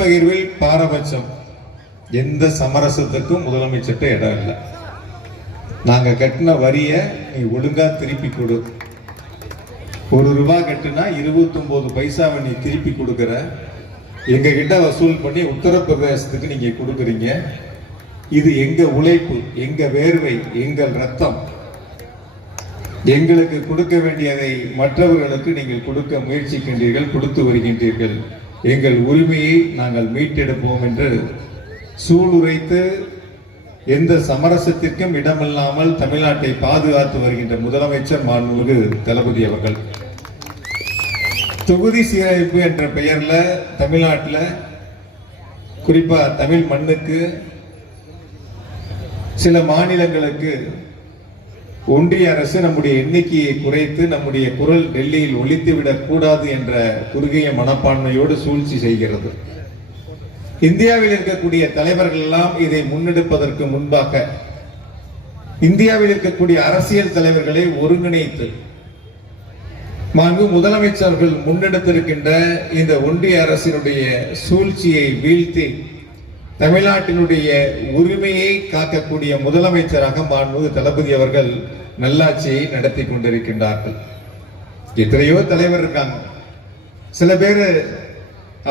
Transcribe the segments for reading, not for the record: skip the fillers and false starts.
பகிர்வில் பாரபட்சம், எந்த சமரசத்துக்கும் முதலமைச்சர்கிட்ட இடம் இல்லை. நாங்க கட்டின வரிய நீ ஒழுங்கா திருப்பி கொடு. ₹1 கட்டுனா 29 பைசாவை நீ திருப்பி கொடுக்கிற. எங்க கிட்ட வசூல் பண்ணி உத்தரப்பிரதேசத்துக்கு நீங்க கொடுக்குறீங்க. இது எங்க உழைப்பு, எங்க வேர்வை, எங்கள் ரத்தம். எங்களுக்கு கொடுக்க வேண்டியதை மற்றவர்களுக்கு நீங்கள் கொடுக்க முயற்சிக்கின்றீர்கள், கொடுத்து வருகின்றீர்கள். எங்கள் உரிமையை நாங்கள் மீட்டெடுப்போம் என்று சூளுரைத்து எந்த சமரசத்திற்கும் இடமில்லாமல் தமிழ்நாட்டை பாதுகாத்து வருகின்ற முதலமைச்சர் மாண்புமிகு தளபதி அவர்கள். தொகுதி சீரமைப்பு என்ற பெயர்ல தமிழ்நாட்டில் குறிப்பா தமிழ் மண்ணுக்கு, சில மாநிலங்களுக்கு ஒன்றிய அரசு நம்முடைய எண்ணிக்கையை குறைத்து நம்முடைய குரல் டெல்லியில் ஒலித்துவிடக் கூடாது என்ற குறுகிய மனப்பான்மையோடு சூழ்ச்சி செய்கிறது. இந்தியாவில் இருக்கக்கூடிய தலைவர்கள் எல்லாம் இதை முன்னெடுப்பதற்கு முன்பாக இந்தியாவில் இருக்கக்கூடிய அரசியல் தலைவர்களை ஒருங்கிணைத்து மாண்பு முதலமைச்சர்கள் முன்னெடுத்திருக்கின்ற இந்த ஒன்றிய அரசினுடைய சூழ்ச்சியை வீழ்த்தி தமிழ்நாட்டினுடைய உரிமையை காக்கக்கூடிய முதலமைச்சராக மாண்பு தளபதி அவர்கள் நல்லாட்சியை நடத்தி கொண்டிருக்கின்றார்கள். எத்தனையோ தலைவர் இருக்காங்க. சில பேர்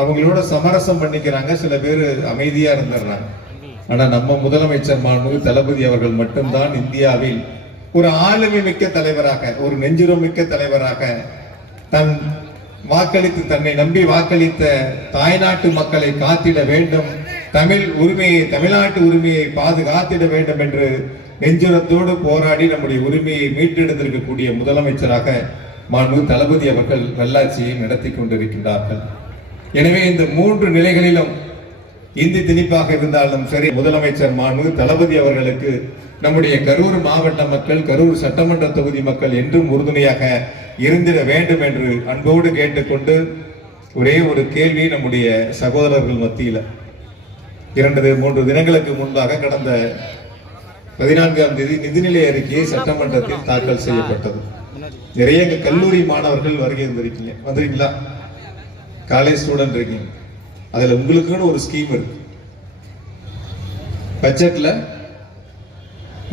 அவங்களோட சமரசம் பண்ணிக்கிறாங்க, சில பேர் அமைதியா இருந்துடுறாங்க. ஆனா நம்ம முதலமைச்சர் மாண்பு தளபதி அவர்கள் மட்டும்தான் இந்தியாவில் ஒரு ஆளுமை மிக்க தலைவராக, ஒரு நெஞ்சுரம் மிக்க தலைவராக, தன் வாக்களித்து தன்னை நம்பி வாக்களித்த தாய்நாட்டு மக்களை காத்திட வேண்டும், தமிழ் உரிமையை, தமிழ்நாட்டு உரிமையை பாதுகாத்திட வேண்டும் என்று நெஞ்சுரத்தோடு போராடி நம்முடைய உரிமையை மீட்டெடுத்திருக்கக்கூடிய முதலமைச்சராக மாண்பு தளபதி அவர்கள் நல்லாட்சியை நடத்தி கொண்டிருக்கின்றார்கள். எனவே இந்த 3 நிலைகளிலும் இந்தி திணிப்பாக இருந்தாலும் சரி, முதலமைச்சர் மாண்பு தளபதி அவர்களுக்கு நம்முடைய கரூர் மாவட்ட மக்கள், கரூர் சட்டமன்ற தொகுதி மக்கள் என்றும் உறுதுணையாக இருந்திட வேண்டும் என்று அன்போடு கேட்டுக்கொண்டு, ஒரே ஒரு கேள்வி நம்முடைய சகோதரர்கள் மத்தியில் 2-3 தினங்களுக்கு முன்பாக கடந்த 14ஆம் தேதி நிதிநிலை அறிக்கையை சட்டமன்றத்தில் தாக்கல் செய்யப்பட்டது. நிறைய கல்லூரி மாணவர்கள் வருகை வந்திருக்கீங்க, வந்துருக்கீங்களா? காலேஜ் ஸ்டூடெண்ட் இருக்கீங்க. அதுல உங்களுக்குன்னு ஒரு ஸ்கீம் இருக்கு. பட்ஜெட்ல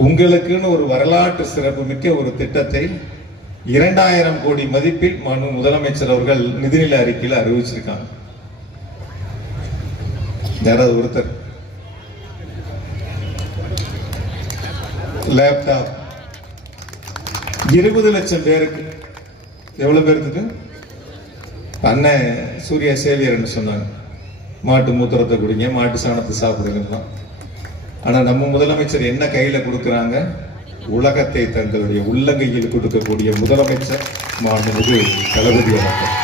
உங்களுக்குன்னு ஒரு வரலாற்று சிறப்பு மிக்க ஒரு திட்டத்தை 2000 கோடி மதிப்பில் முதலமைச்சர் அவர்கள் நிதிநிலை அறிக்கையில் அறிவிச்சிருக்காங்க. யாராவது ஒருத்தர் லேப்டாப் 20 லட்சம் பேருக்கு, எவ்வளவு பேருக்கு? அண்ணன் சூர்யா சேவியர்னு சொன்னாங்க, மாட்டு மூத்திரத்தை குடிங்க, மாட்டு சாணத்தை சாப்பிடுங்க. ஆனா நம்ம முதலமைச்சர் என்ன கையில கொடுக்கிறாங்க? உலகத்தை தங்களுடைய உள்ளங்கையில் கொடுக்கக்கூடிய முதலமைச்சர் மாண்புமிகு தளபதி அவர்கள்.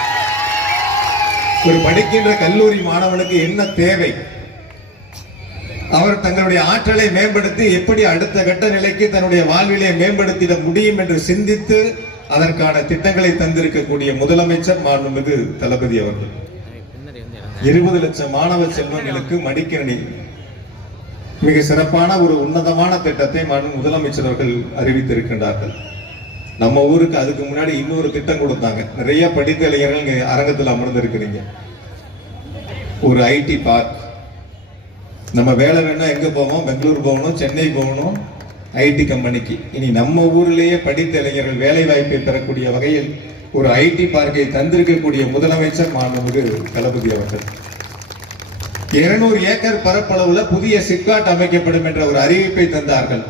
ஒரு படிக்கின்ற கல்லூரி மாணவனுக்கு என்ன தேவை? அவர் தங்களுடைய ஆற்றலை மேம்படுத்தி எப்படி அடுத்த கட்ட நிலைக்கு தன்னுடைய வாழ்விலை மேம்படுத்திட முடியும் என்று சிந்தித்து அதற்கான திட்டங்களை தந்திருக்கக்கூடிய முதலமைச்சர் மாண்புமிகு தளபதி அவர்கள். 20 லட்சம் மாணவ செல்வங்களுக்கு மடிக்கணினி, மிக சிறப்பான ஒரு உன்னதமான திட்டத்தை முதலமைச்சர் அவர்கள் அறிவித்திருக்கின்றார்கள். நம்ம ஊருக்கு அதுக்கு முன்னாடி இன்னொரு திட்டம் கொடுத்தாங்க. நிறைய படித்த இளைஞர்கள் இங்க அரங்கத்தில் அமர்ந்திருக்கிறீங்க. ஒரு ஐடி பார்க். நம்ம வேலை வேணா எங்க போவோம்? பெங்களூர் போகணும், சென்னை போகணும் ஐடி கம்பெனிக்கு. இனி நம்ம ஊரிலேயே படித்த இளைஞர்கள் வேலை வாய்ப்பை பெறக்கூடிய வகையில் ஒரு ஐடி பார்க்கை தந்திருக்கக்கூடிய முதலமைச்சர் மாண்புமிகு தளபதி அவர்கள். 200 ஏக்கர் பரப்பளவுல புதிய சிப்காட் அமைக்கப்படும் என்ற ஒரு அறிவிப்பை தந்தார்கள்.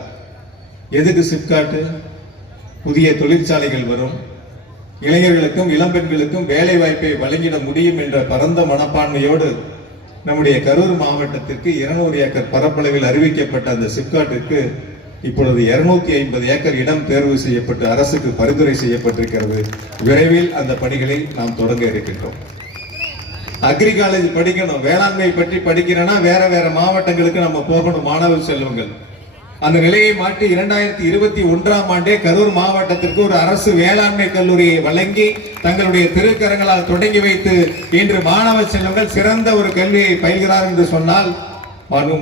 எதுக்கு சிப்காட்? புதிய தொழிற்சாலைகள் வரும், இளைஞர்களுக்கும் இளம்பெண்களுக்கும் வேலை வாய்ப்பை வழங்கிட முடியும் என்ற பரந்த மனப்பான்மையோடு நம்முடைய கரூர் மாவட்டத்திற்கு 200 ஏக்கர் பரப்பளவில் அறிவிக்கப்பட்ட அந்த சிப்காட்டிற்கு இப்பொழுது 250 ஏக்கர் இடம் தேர்வு செய்யப்பட்டு அரசுக்கு பரிந்துரை செய்யப்பட்டிருக்கிறது. விரைவில் அந்த பணிகளை நாம் தொடங்க இருக்கின்றோம். அக்ரி காலேஜ் படிக்கணும், வேளாண்மை பற்றி படிக்கிறேன்னா வேற வேற மாவட்டங்களுக்கு நம்ம போகணும் மாணவ செல்வங்கள். அந்த நிலையை மாற்றி 2021ஆம் ஆண்டே கரூர் மாவட்டத்திற்கு ஒரு அரசு வேளாண்மை கல்லூரியை வழங்கி தங்களுடைய திருக்கரங்களால் தொடங்கி வைத்து இன்று மாணவ செல்வங்கள் சிறந்த ஒரு கல்வியை பயில்கிறார் என்று சொன்னால்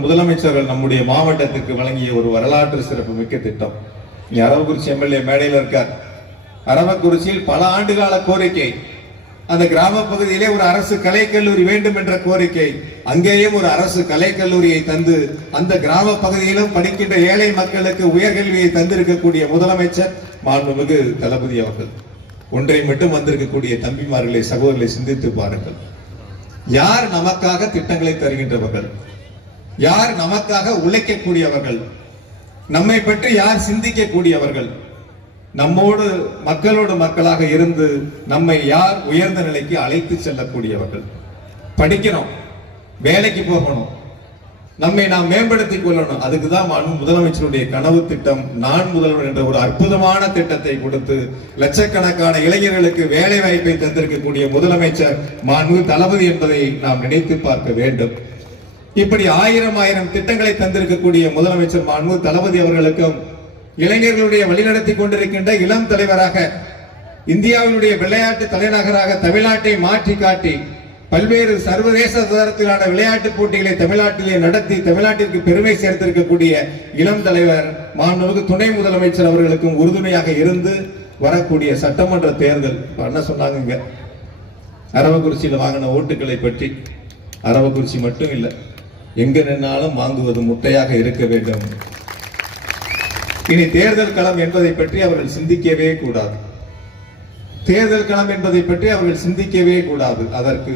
முதலமைச்சர்கள் நம்முடைய மாவட்டத்திற்கு வழங்கிய ஒரு வரலாற்று சிறப்பு மிக்க திட்டம். அரவக்குறிச்சி எம்எல்ஏ மேடையில் இருக்கார். அரவக்குறிச்சியில் பல ஆண்டுகால கோரிக்கை, அந்த கிராம பகுதியிலே ஒரு அரசு கலைக்கல்லூரி வேண்டும் என்ற கோரிக்கை, அங்கேயும் ஒரு அரசு கலைக்கல்லூரியை தந்து அந்த கிராம பகுதியிலும் படிக்கின்ற ஏழை மக்களுக்கு உயர்கல்வியை தந்திருக்கக்கூடிய முதலமைச்சர் மாண்புமிகு தளபதி அவர்கள். ஒன்றை மட்டும் வந்திருக்கக்கூடிய தம்பிமார்களை, சகோதரர்களை சிந்தித்து பாருங்கள். யார் நமக்காக திட்டங்களை தருகின்றவர்கள்? யார் நமக்காக உழைக்கக்கூடியவர்கள்? நம்மை பற்றி யார் சிந்திக்கக்கூடியவர்கள்? நம்மோடு மக்களோடு மக்களாக இருந்து நம்மை யார் உயர்ந்த நிலைக்கு அழைத்து செல்லக்கூடியவர்கள்? படிக்கணும், வேலைக்கு போகணும், நம்மை நாம் மேம்படுத்திக் கொள்ளணும். அதுக்குதான் முதலமைச்சருடைய கனவு திட்டம் நான் முதல்வர் என்ற ஒரு அற்புதமான திட்டத்தை கொடுத்து லட்சக்கணக்கான இளைஞர்களுக்கு வேலை வாய்ப்பை தந்திருக்கக்கூடிய முதலமைச்சர் மாண்புமிகு தளபதி என்பதை நாம் நினைத்து பார்க்க வேண்டும். இப்படி ஆயிரம் திட்டங்களை தந்திருக்கக்கூடிய முதலமைச்சர் மாண்புமிகு தளபதி அவர்களுக்கும் இளைஞர்களுடைய வழிநடத்தி கொண்டிருக்கின்ற இளம் தலைவராக, இந்தியாவினுடைய விளையாட்டு தலைநகராக தமிழ்நாட்டை மாற்றி காட்டி பல்வேறு சர்வதேச தரத்திலான விளையாட்டு போட்டிகளை தமிழ்நாட்டிலே நடத்தி தமிழ்நாட்டிற்கு பெருமை சேர்த்திருக்கக்கூடிய இளம் தலைவர் மாண்புமிகு துணை முதலமைச்சர் அவர்களுக்கும் உறுதுணையாக இருந்து வரக்கூடிய சட்டமன்ற தேர்தல் என்ன சொன்னாங்க? அரவக்குறிச்சியில் வாங்கின ஓட்டுகளை பற்றி. அரவக்குறிச்சி மட்டும் இல்லை, எங்க நின்னாலும் வாங்குவது முட்டையாக இருக்க வேண்டும். இனி தேர்தல் களம் என்பதை பற்றி அவர்கள் சிந்திக்கவே கூடாது. தேர்தல் களம் என்பதை பற்றி அவர்கள் சிந்திக்கவே கூடாது. அதற்கு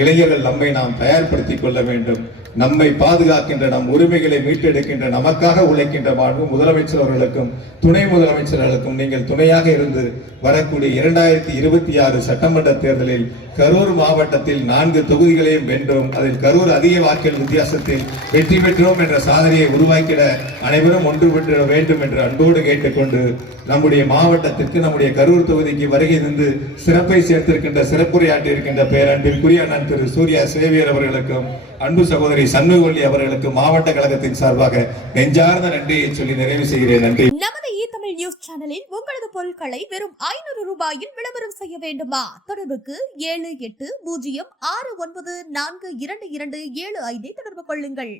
இளைஞர்கள் நம்மை நாம் தயார்படுத்திக் கொள்ள வேண்டும். நம்மை பாதுகாக்கின்ற, நம் உரிமைகளை மீட்டெடுக்கின்ற, நமக்காக உழைக்கின்ற மாண்பு முதலமைச்சர் அவர்களுக்கும் துணை முதலமைச்சர்களுக்கும் நீங்கள் துணையாக இருந்து வரக்கூடிய 2026 சட்டமன்ற தேர்தலில் கரூர் மாவட்டத்தில் 4 தொகுதிகளையும் வென்றோம். அதில் கரூர் அதிக வாக்குகள் வித்தியாசத்தில் வெற்றி பெற்றோம் என்ற சாதனையை உருவாக்கிட அனைவரும் ஒன்றுபட்டு வேண்டும் என்று அன்போடு கேட்டுக்கொண்டு நம்முடைய மாவட்டத்திற்கு, நம்முடைய கரூர் தொகுதிக்கு வருகை தந்து சிறப்பை சேர்த்திருக்கின்ற, சிறப்புரையாற்றி இருக்கின்ற பேரன்பிற்குரிய அண்ணன் திரு சூர்யா சேவியர் அவர்களுக்கும் அன்பு சகோதரி சண்முகவல்லி அவர்களுக்கு மாவட்ட கழகத்தின் சார்பாக நெஞ்சார்ந்த நன்றியை சொல்லி நிறைவு செய்கிறேன். நன்றி. நமது தமிழ் நியூஸ் சேனலில் உங்களது பொருட்களை வெறும் 500 ரூபாயில் விளம்பரம் செய்ய வேண்டுமா? தொடர்புக்கு 7806942275 தொடர்பு கொள்ளுங்கள்.